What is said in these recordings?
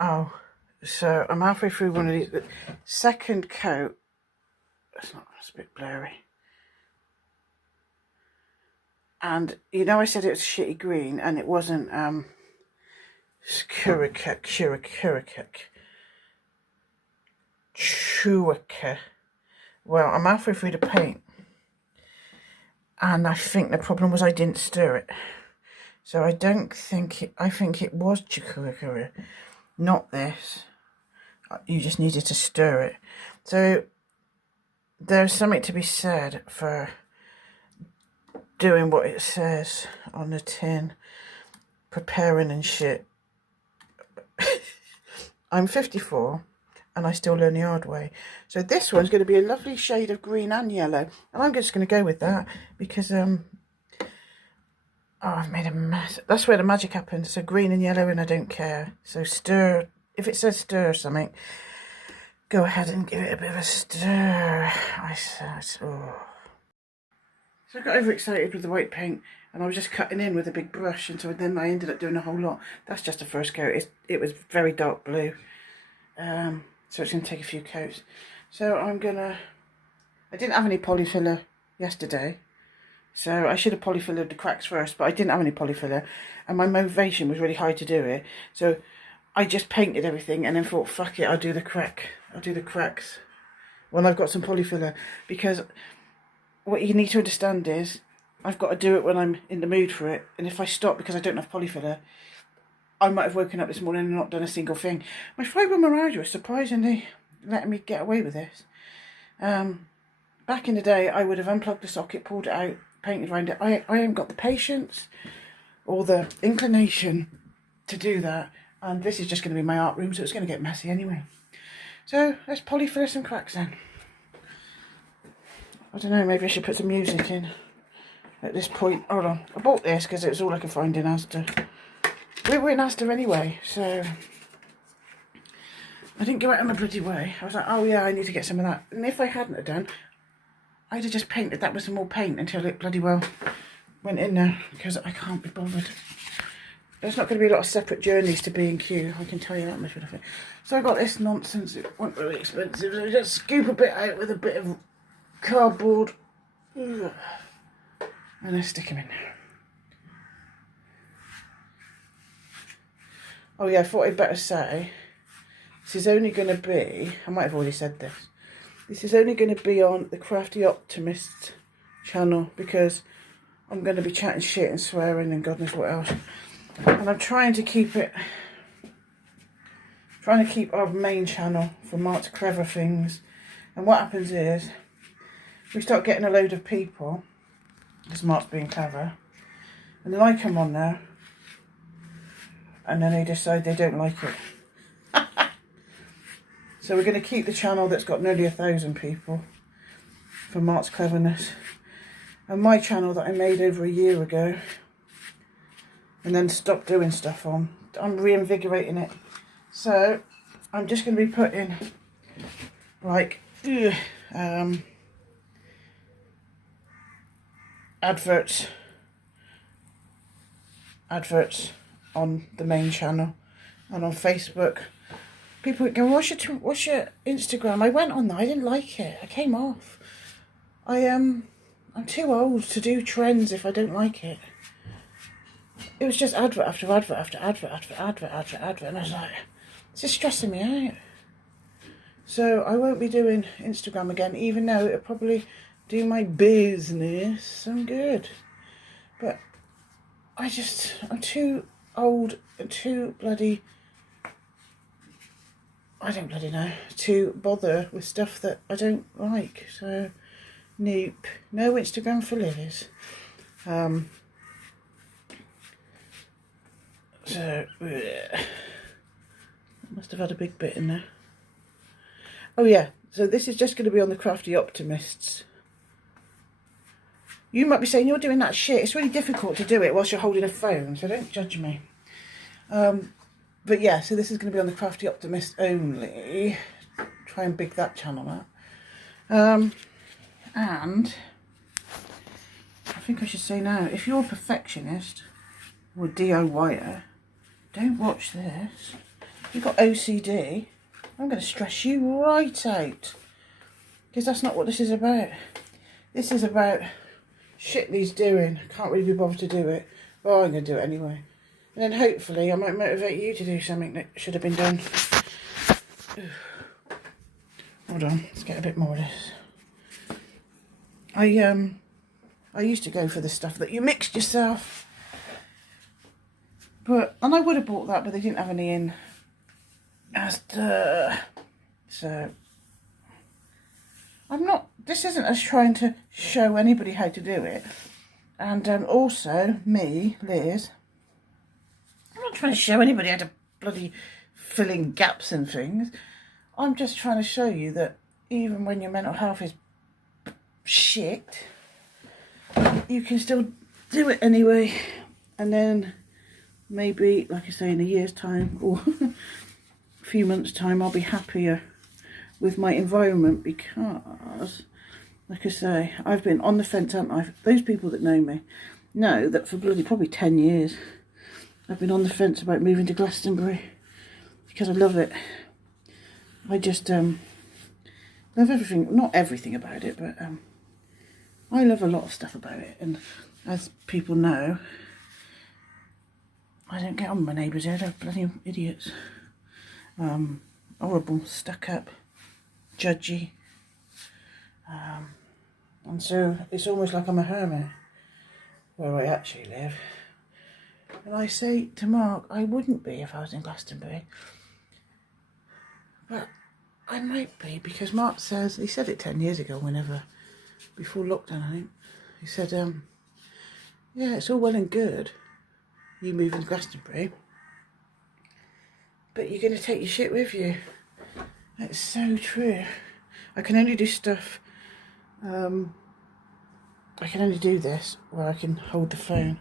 Oh, so I'm halfway through one of these. The second coat, it's a bit blurry. And you know I said it was shitty green, and it wasn't Chewicka. Well, I'm halfway through the paint, and I think the problem was I didn't stir it. So I don't think it, I think it was Chewicka, not this. You just needed to stir it. So there's something to be said for doing what it says on the tin, preparing and shit. I'm 54 and I still learn the hard way. So this one's going to be a lovely shade of green and yellow, and I'm just going to go with that because oh, I've made a mess. That's where the magic happens. So green and yellow, and I don't care. So stir. If it says stir something, go ahead and give it a bit of a stir. I said, oh. So I got overexcited with the white paint, and I was just cutting in with a big brush, and so then I ended up doing a whole lot. That's just the first coat. It was very dark blue, so it's going to take a few coats. So I didn't have any polyfiller yesterday, so I should have polyfillered the cracks first, but I didn't have any polyfiller, and my motivation was really high to do it. So I just painted everything, and then thought, fuck it, I'll do the cracks when I've got some polyfiller, because what you need to understand is I've got to do it when I'm in the mood for it. And if I stop because I don't have polyfiller, I might have woken up this morning and not done a single thing. My fibromyalgia is surprisingly letting me get away with this. Back in the day, I would have unplugged the socket, pulled it out, painted around it. I haven't got the patience or the inclination to do that. And this is just going to be my art room, so it's going to get messy anyway. So let's polyfiller some cracks then. I don't know, maybe I should put some music in at this point. Hold on. I bought this because it was all I could find in Asda. We were in Asda anyway, so I didn't go out on my bloody way. I was like, oh yeah, I need to get some of that. And if I hadn't have done, I'd have just painted that with some more paint until it bloody well went in there, because I can't be bothered. There's not going to be a lot of separate journeys to B&Q, I can tell you that much. So I got this nonsense. It wasn't really expensive, so I just scoop a bit out with a bit of cardboard, and then stick them in there. Oh yeah, I thought I'd better say, this is only going to be, I might have already said this is only going to be on the Crafty Optimist channel, because I'm going to be chatting shit and swearing and God knows what else. And I'm trying to keep our main channel for Mark's Clever Things. And what happens is, we start getting a load of people, because Mark's being clever, and then I come on there, and then they decide they don't like it. So we're going to keep the channel that's got nearly 1,000 people for Mark's Cleverness, and my channel that I made over a year ago, and then stopped doing stuff on. I'm reinvigorating it. So I'm just going to be putting like adverts on the main channel and on Facebook. People would go, what's your Instagram? I went on there, I didn't like it, I came off. I'm too old to do trends if I don't like it. It was just advert after advert after advert after advert after advert, and I was like, it's just stressing me out. So I won't be doing Instagram again, even though it'll probably do my business some good. But I'm too old and too bloody, I don't bloody know, to bother with stuff that I don't like. So, nope, no Instagram for Liz. So, must have had a big bit in there. Oh yeah, so this is just going to be on the Crafty Optimists. You might be saying, you're doing that shit. It's really difficult to do it whilst you're holding a phone, so don't judge me. But yeah, so this is going to be on the Crafty Optimist only. Try and big that channel out. And I think I should say now, if you're a perfectionist or a DIYer, don't watch this. you've got OCD, I'm going to stress you right out. Because that's not what this is about. This is about shit he's doing. I can't really be bothered to do it. But I'm going to do it anyway. And then hopefully I might motivate you to do something that should have been done. Hold on, let's get a bit more of this. I used to go for the stuff that you mixed yourself. And I would have bought that, but they didn't have any in Asda. So this isn't us trying to show anybody how to do it. And also, me, Liz, I'm not trying to show anybody how to bloody fill in gaps and things. I'm just trying to show you that even when your mental health is shit, you can still do it anyway. And then maybe, like I say, in a year's time or a few months' time, I'll be happier with my environment because, like I say, I've been on the fence, haven't I? Those people that know me know that for bloody probably 10 years, I've been on the fence about moving to Glastonbury because I love it. I just love everything, not everything about it, but I love a lot of stuff about it. And as people know, I don't get on with my neighbours here, they're bloody idiots. Horrible, stuck up, judgy. And so it's almost like I'm a hermit where I actually live. And I say to Mark, I wouldn't be if I was in Glastonbury. But I might be, because Mark says, he said it 10 years ago, before lockdown I think. He said, yeah, it's all well and good, you moving to Glastonbury, but you're going to take your shit with you. That's so true. I can only do stuff, I can only do this where I can hold the phone.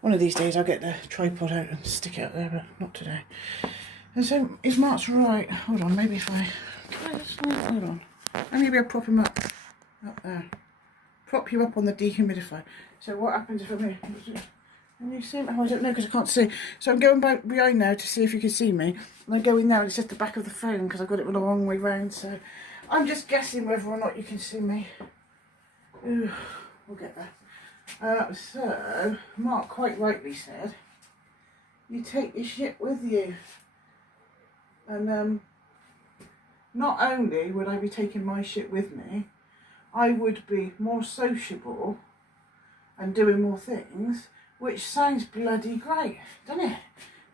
One of these days I'll get the tripod out and stick it up there, but not today. And so, is Mark's right? Hold on, maybe if hold on. Maybe I'll prop him up there. Prop you up on the dehumidifier. So what happens if I'm here? Can you see me? Oh, I don't know because I can't see. So I'm going back behind now to see if you can see me. And I go in there and it's just the back of the phone because I've got it the wrong way round. So I'm just guessing whether or not you can see me. Ooh, we'll get there. So Mark quite rightly said, you take your shit with you. And not only would I be taking my shit with me, I would be more sociable and doing more things, which sounds bloody great, doesn't it?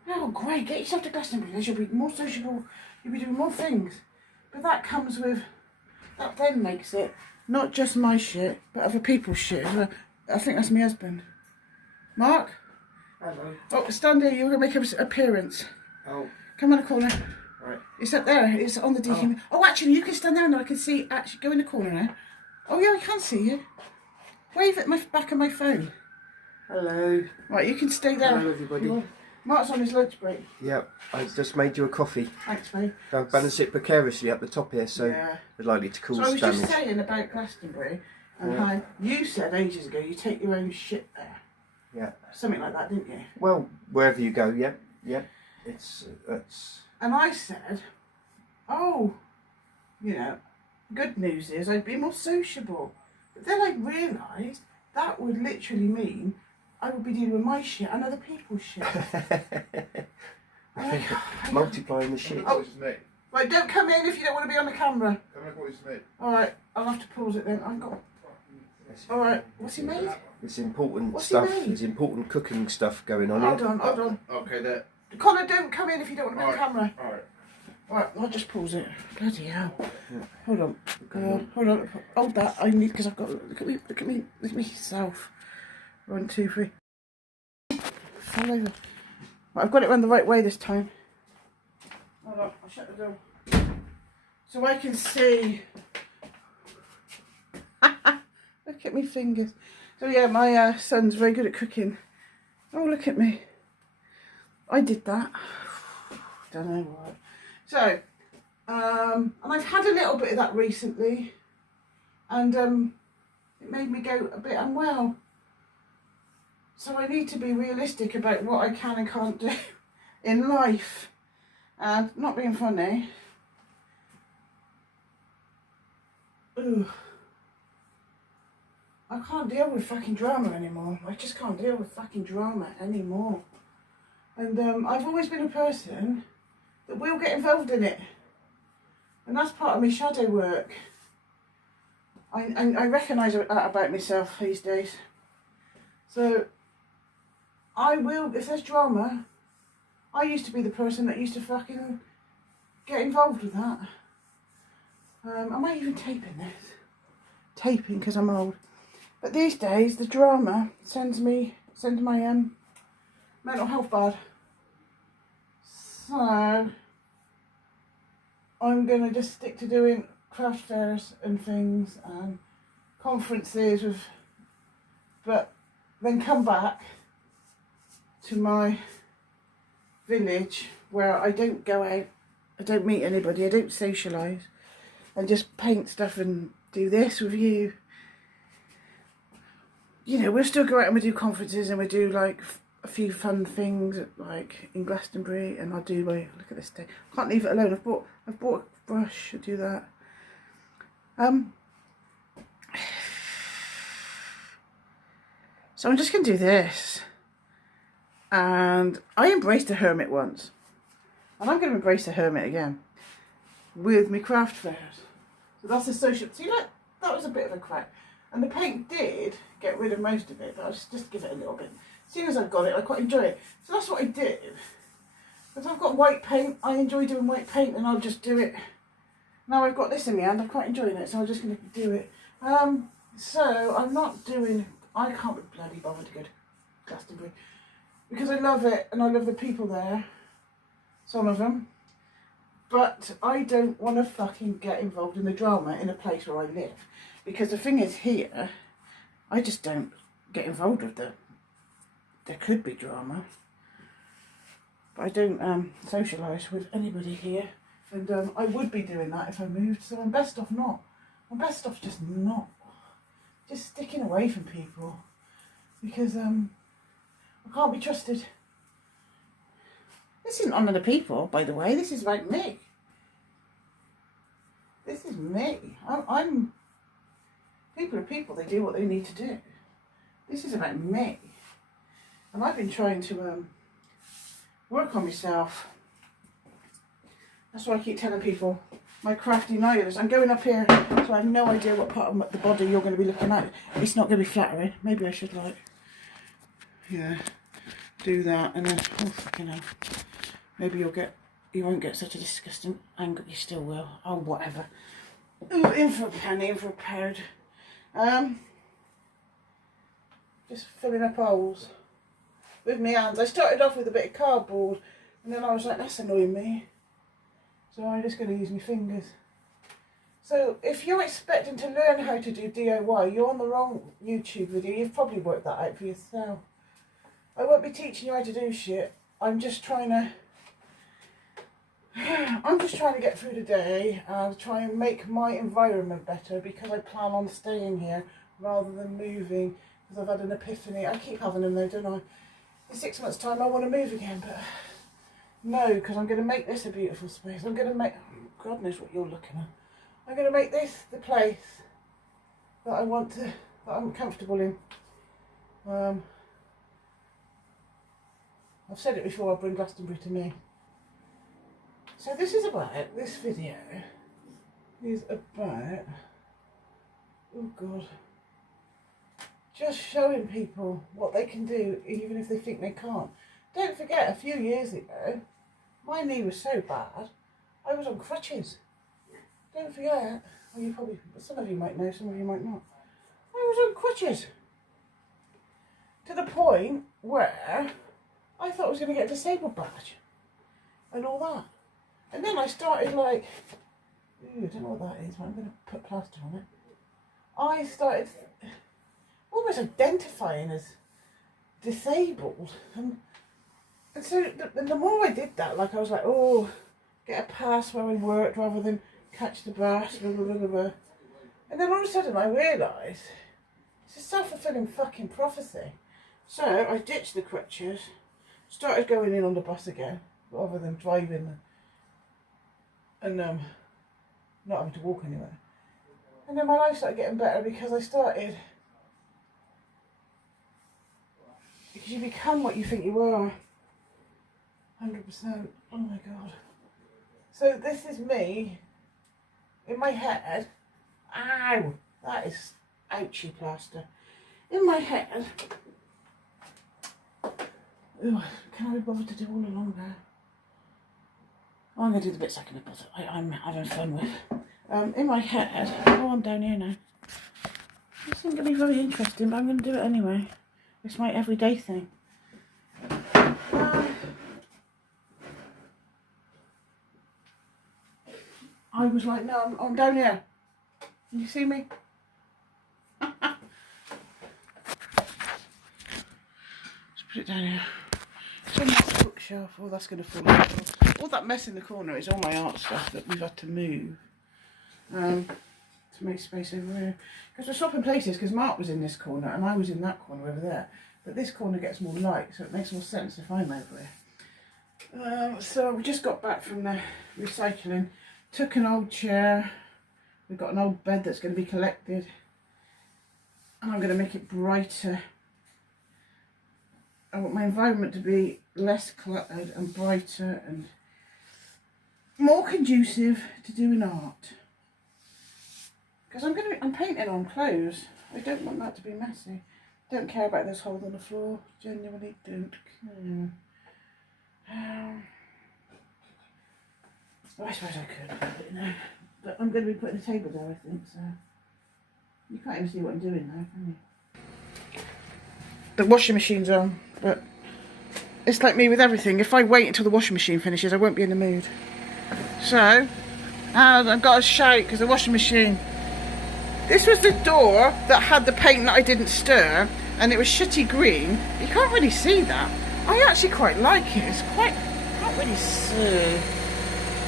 Oh, great, get yourself to Glastonbury, because you'll be more sociable, you'll be doing more things. But that comes with, that then makes it not just my shit, but other people's shit as well. I think that's my husband. Mark? Hello. Oh, stand here, you're going to make an appearance. Oh. Come on the corner. Right. It's up there, it's on the dehumidifier. Oh, actually, you can stand there and I can see, actually, go in the corner now. Oh yeah, I can see you. Wave at my back of my phone. Hello. Right, you can stay there. Hello, everybody. Mark's on his lunch break. Yep, I just made you a coffee. Thanks, mate. I've balanced it precariously up the top here, so yeah, we're likely to cause damage. So I was damage. just saying about Glastonbury and how you said ages ago you take your own shit there. Yeah. Something like that, didn't you? Well, wherever you go, yeah. It's And I said, oh, you know, good news is I'd be more sociable. But then I realised that would literally mean I would be dealing with my shit and other people's shit. multiplying the shit. Oh, right, don't come in if you don't want to be on the camera. Alright, I'll have to pause it then. I've got... Alright, what's he made? It's important What's stuff. he made? There's important cooking stuff going on Hold here. on, hold on. Okay, there. Connor, don't come in if you don't want to be on the camera. Alright. Alright, I'll just pause it. Bloody hell. Hold on. Hold on. Hold that. I need, because I've got, look at me, myself. 1, 2, 3. Fall over. Right, I've got it around the right way this time. Hold on, I'll shut the door. So I can see. Look at me fingers. So yeah, my son's very good at cooking. Oh, look at me. I did that. Don't know what. So, and I've had a little bit of that recently, and it made me go a bit unwell. So I need to be realistic about what I can and can't do in life. And not being funny. Ooh. I can't deal with fucking drama anymore. I just can't deal with fucking drama anymore. And I've always been a person that will get involved in it. And that's part of my shadow work. I recognise that about myself these days. So, I will, if there's drama, I used to be the person that used to fucking get involved with that. Am I even taping this? Taping because I'm old. But these days, the drama sends my mental health bad. So, I'm going to just stick to doing craft fairs and things and conferences but then come back to my village where I don't go out, I don't meet anybody, I don't socialise, and just paint stuff and do this with you. You know, we'll still go out and we do conferences and we do like a few fun things like in Glastonbury, and I'll do my, look at this day, I can't leave it alone, I've bought a brush to do that. So I'm just going to do this. And I embraced a hermit once. And I'm going to embrace a hermit again. With my craft fairs. So that's a social... See, like, that was a bit of a crack. And the paint did get rid of most of it. But I'll just give it a little bit. As soon as I've got it, I quite enjoy it. So that's what I do. If I've got white paint, I enjoy doing white paint. And I'll just do it. Now I've got this in my hand, I'm quite enjoying it. So I'm just going to do it. So I'm not doing... I can't be bloody bothered to go to Glastonbury. Because I love it and I love the people there. Some of them. But I don't want to fucking get involved in the drama in a place where I live. Because the thing is here, I just don't get involved with them. There could be drama. But I don't socialise with anybody here. And I would be doing that if I moved. So I'm best off not. I'm best off just not. Just sticking away from people. Because I can't be trusted. This isn't on other people, by the way. This is about me. This is me. I'm... People are people. They do what they need to do. This is about me. And I've been trying to work on myself. That's why I keep telling people, my crafty nihilist. I'm going up here, so I have no idea what part of the body you're going to be looking at. It's not going to be flattering. Maybe I should, like... Yeah, do that, and then, oh fucking hell, maybe you won't get such a disgusting angle, you still will, oh whatever. Ooh, in for a penny, in for a pound. Just filling up holes with my hands. I started off with a bit of cardboard, and then I was like, that's annoying me. So I'm just going to use my fingers. So if you're expecting to learn how to do DIY, you're on the wrong YouTube video, you've probably worked that out for yourself. I won't be teaching you how to do shit. I'm just trying to get through the day and try and make my environment better, because I plan on staying here rather than moving, because I've had an epiphany. I keep having them though, don't I? In 6 months' time I want to move again, but no, because I'm going to make this a beautiful space. I'm going to make, God knows what you're looking at. I'm going to make this the place that I want to, that I'm comfortable in. I've said it before, I'll bring Glastonbury to me. So this video is about, oh God, just showing people what they can do even if they think they can't. Don't forget, a few years ago, my knee was so bad, I was on crutches. Don't forget, well, you probably, some of you might know, some of you might not. I was on crutches. To the point where I thought I was going to get a disabled badge and all that. And then I started like, ooh, I don't know what that is, but I'm going to put plaster on it. I started almost identifying as disabled. And so the more I did that, like I was like, oh, get a pass where I worked rather than catch the bus, blah, blah, blah, blah. And then all of a sudden I realised it's a self-fulfilling fucking prophecy. So I ditched the crutches, started going in on the bus again, rather than driving and not having to walk anywhere. And then my life started getting better because you become what you think you are. 100%. Oh my God. So this is me in my head. Ow! That is ouchy plaster. In my head. Ooh, can I be bothered to do all along there? I'm going to do the bits I'm having fun with. In my head. Oh, I'm down here now. This isn't going to be very interesting, but I'm going to do it anyway. It's my everyday thing. I was like, no, I'm down here. Can you see me? Let's put it down here. It's on that bookshelf. Oh, that's going to fall off. All that mess in the corner is all my art stuff that we've had to move to make space over here. Because we're swapping places, because Mark was in this corner and I was in that corner over there. But this corner gets more light, so it makes more sense if I'm over here. So we just got back from the recycling. Took an old chair. We've got an old bed that's going to be collected. And I'm going to make it brighter. I want my environment to be less cluttered and brighter and more conducive to doing art. Because I'm painting on clothes. I don't want that to be messy. Don't care about this hole on the floor. Genuinely don't care. Well, I suppose I could put it in there. But I'm going to be putting a table there, I think, so you can't even see what I'm doing now, can you? The washing machine's on, but it's like me with everything. If I wait until the washing machine finishes, I won't be in the mood. So, I've got to shout because the washing machine. This was the door that had the paint that I didn't stir, and it was shitty green. You can't really see that. I actually quite like it. It's quite, I can't really see.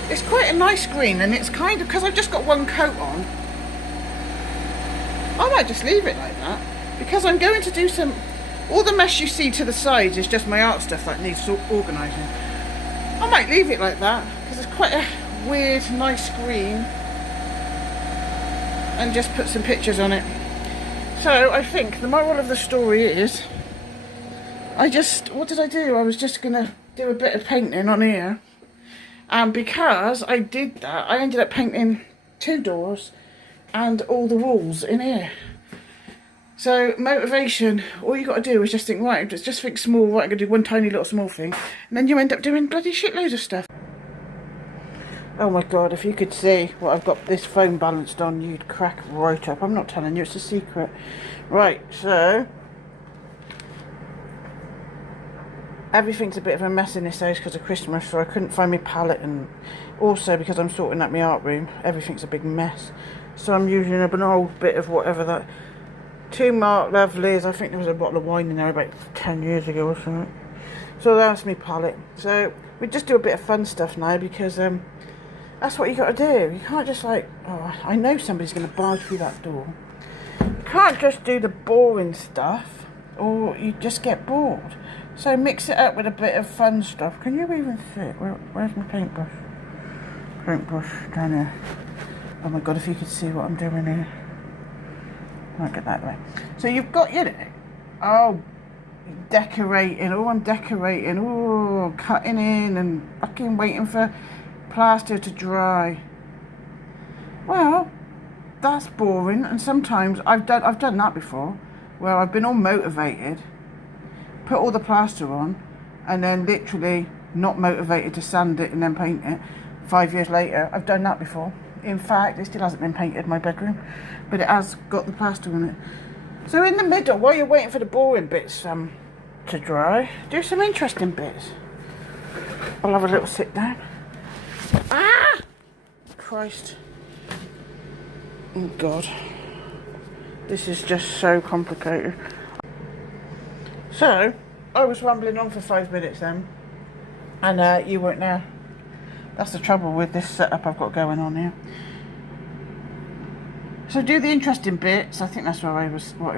It's quite a nice green, and it's kind of, because I've just got one coat on, I might just leave it like that, because I'm going to do some, all the mess you see to the sides is just my art stuff that needs organising. I might leave it like that, because it's quite a weird, nice green, and just put some pictures on it. So I think the moral of the story is, what did I do? I was just going to do a bit of painting on here. And because I did that, I ended up painting 2 doors and all the walls in here. So motivation, all you got to do is just think, right, just think small, right, I'm going to do one tiny little small thing. And then you end up doing bloody shitloads of stuff. Oh my God, if you could see what I've got this phone balanced on, you'd crack right up. I'm not telling you, it's a secret. Right, so everything's a bit of a mess in this house because of Christmas, so I couldn't find my palette, and also because I'm sorting out my art room, everything's a big mess. So I'm using an old bit of whatever that, 2 Mark Lovelies, I think there was a bottle of wine in there about 10 years ago or something. So that's my palette. So we just do a bit of fun stuff now because that's what you got to do. You can't just like, oh, I know somebody's going to barge through that door. You can't just do the boring stuff or you just get bored. So mix it up with a bit of fun stuff. Can you even see it? Where's my paintbrush? Paintbrush down here. Oh my God, if you could see what I'm doing here. I'll get that way. So you've got, decorating. Oh, I'm decorating. Oh, cutting in and fucking waiting for plaster to dry. Well, that's boring. And sometimes I've done that before, where I've been all motivated, put all the plaster on, and then literally not motivated to sand it and then paint it. 5 years later, I've done that before. In fact, it still hasn't been painted, my bedroom, but it has got the plaster on it. So in the middle, while you're waiting for the boring bits to dry, do some interesting bits. I'll have a little sit down. Ah! Christ. Oh God. This is just so complicated. So, I was rambling on for 5 minutes then, and you weren't there. That's the trouble with this setup I've got going on here. So do the interesting bits. I think that's what I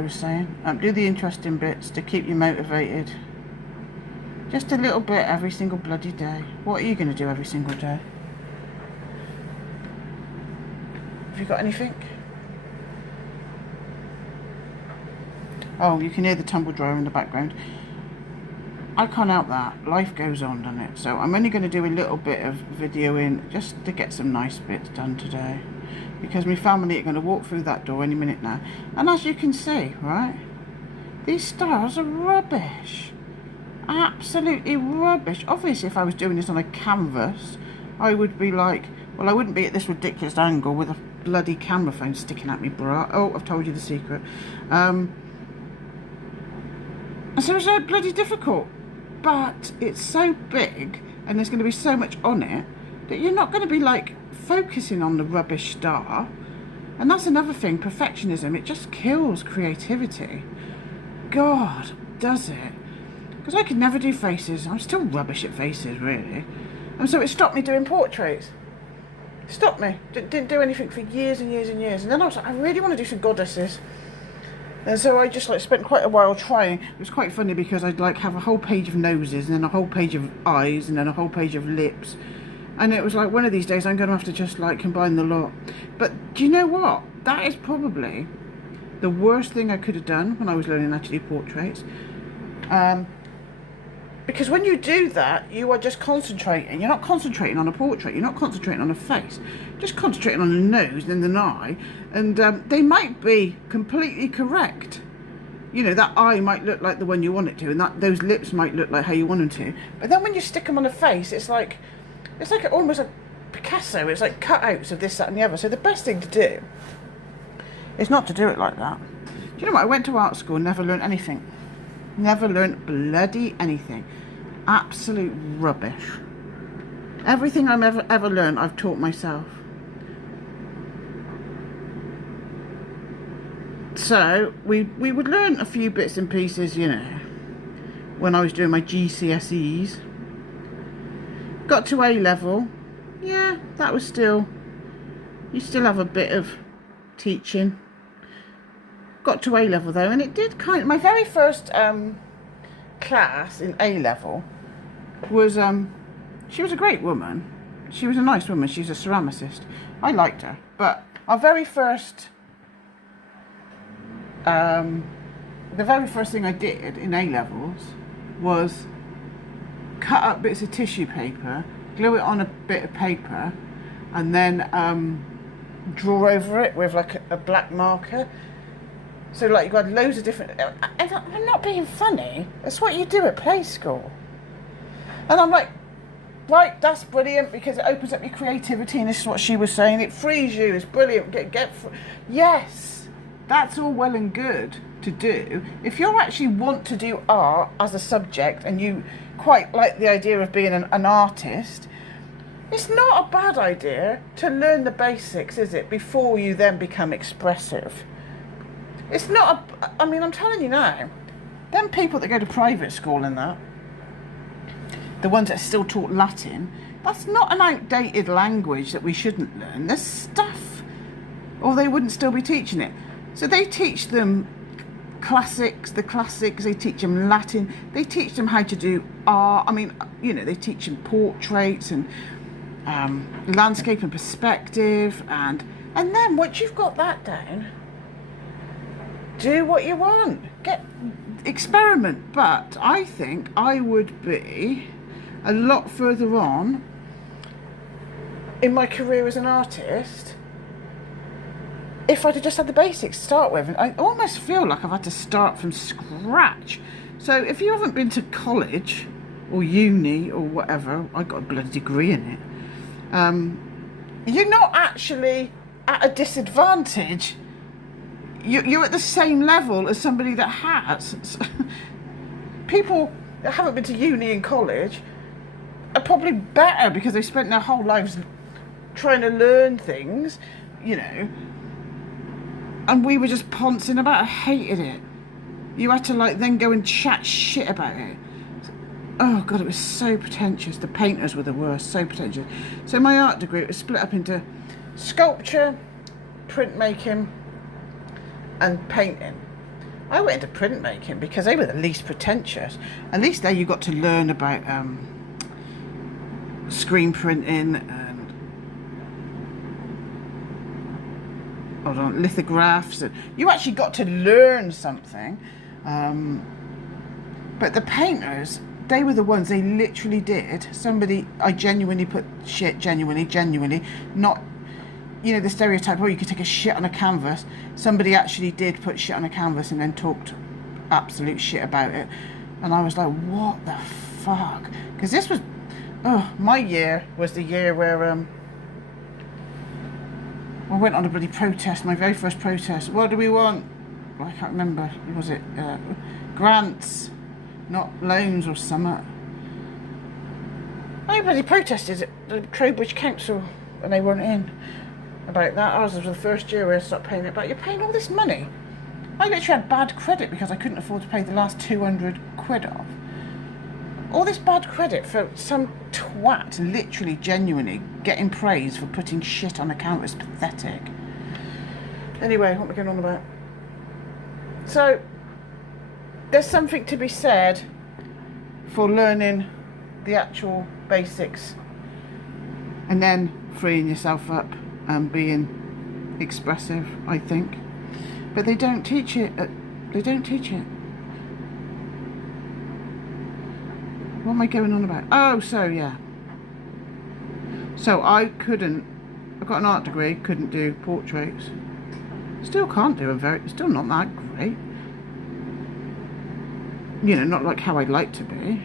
was saying. Do the interesting bits to keep you motivated. Just a little bit every single bloody day. What are you going to do every single day? Have you got anything? Oh, you can hear the tumble dryer in the background. I can't help that. Life goes on, doesn't it? So I'm only going to do a little bit of videoing just to get some nice bits done today. Because my family are going to walk through that door any minute now. And as you can see, right, these stars are rubbish. Absolutely rubbish. Obviously, if I was doing this on a canvas, I would be like, well, I wouldn't be at this ridiculous angle with a bloody camera phone sticking at me, bra. Oh, I've told you the secret. So it's so bloody difficult. But it's so big, and there's going to be so much on it, that you're not going to be like focusing on the rubbish star. And that's another thing, perfectionism, it just kills creativity. God, does it? Because I could never do faces. I'm still rubbish at faces, really. And so it stopped me doing portraits. Stopped me. Didn't do anything for years and years and years. And then I was like, I really want to do some goddesses. And so I just like spent quite a while trying. It was quite funny because I'd like have a whole page of noses and then a whole page of eyes and then a whole page of lips. And it was like, one of these days I'm going to have to just like combine the lot. But do you know what? That is probably the worst thing I could have done when I was learning how to do portraits. Because when you do that, you are just concentrating. You're not concentrating on a portrait. You're not concentrating on a face. You're just concentrating on a nose and an eye. And they might be completely correct. You know, that eye might look like the one you want it to, and those lips might look like how you want them to. But then when you stick them on a face, it's like almost like Picasso. It's like cutouts of this, that, and the other. So the best thing to do is not to do it like that. Do you know what? I went to art school and never learned anything. Never learnt bloody anything. Absolute rubbish. Everything I've ever learned, I've taught myself. So we would learn a few bits and pieces, you know, when I was doing my GCSEs. Got to A level. Yeah, that was still, you still have a bit of teaching. Got to A level though, and it did kind of, my very first class in A level was she was a great woman. She was a nice woman. She's a ceramicist. I liked her. But our very first the very first thing I did in A levels was cut up bits of tissue paper, glue it on a bit of paper, and then draw over it with like a black marker. So like you've got loads of different, and I'm not being funny, it's what you do at play school. And I'm like, right, that's brilliant because it opens up your creativity, and this is what she was saying, it frees you, it's brilliant, yes, that's all well and good to do. If you actually want to do art as a subject and you quite like the idea of being an artist, it's not a bad idea to learn the basics, is it, before you then become expressive. It's not I mean, I'm telling you now, them people that go to private school and that, the ones that are still taught Latin, that's not an outdated language that we shouldn't learn. There's stuff, or they wouldn't still be teaching it. So they teach them the classics, they teach them Latin, they teach them how to do art. I mean, you know, they teach them portraits and landscape and perspective, and then once you've got that down, do what you want, experiment. But I think I would be a lot further on in my career as an artist if I'd have just had the basics to start with. And I almost feel like I've had to start from scratch. So if you haven't been to college or uni or whatever, I got a bloody degree in it, you're not actually at a disadvantage. You're at the same level as somebody that has. People that haven't been to uni and college are probably better because they spent their whole lives trying to learn things, you know. And we were just poncing about. I hated it. You had to like then go and chat shit about it. Oh God, it was so pretentious. The painters were the worst, so pretentious. So my art degree was split up into sculpture, printmaking, and painting. I went into printmaking because they were the least pretentious. At least there you got to learn about screen printing and hold on, lithographs. And you actually got to learn something. But the painters, they were the ones, they literally did. I genuinely put shit, genuinely, not, you know, the stereotype, oh, you could take a shit on a canvas. Somebody actually did put shit on a canvas and then talked absolute shit about it. And I was like, what the fuck? Because this was, my year was the year where I went on a bloody protest, my very first protest. What do we want? I can't remember. Was it grants, not loans or something? I bloody protested at the Trowbridge Council and they weren't in about that. Ours was the first year where I stopped paying it back. You're paying all this money. I literally had bad credit because I couldn't afford to pay the last 200 quid off. All this bad credit for some twat literally genuinely getting praise for putting shit on a canvas. Pathetic. Anyway, what am I going on about? So, there's something to be said for learning the actual basics and then freeing yourself up and being expressive, I think. But they don't teach it. They don't teach it. What am I going on about? Oh, so yeah. So I got an art degree, couldn't do portraits. Still can't do them still not that great. You know, not like how I'd like to be.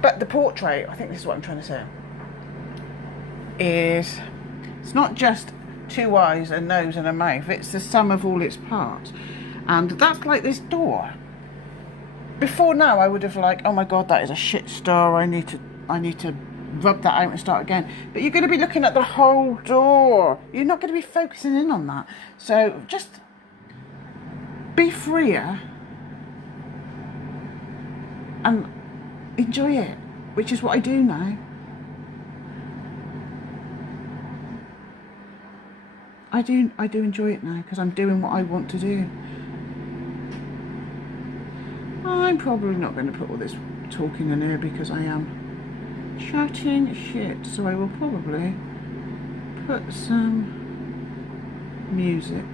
But the portrait, I think this is what I'm trying to say, is it's not just two eyes, a nose and a mouth, it's the sum of all its parts. And that's like this door. Before now I would have like, oh my god, that is a shit star, I need to rub that out and start again. But you're going to be looking at the whole door. You're not going to be focusing in on that. So just be freer and enjoy it, which is what I do now. I do enjoy it now because I'm doing what I want to do. I'm probably not going to put all this talking in here because I am chatting shit, so I will probably put some music.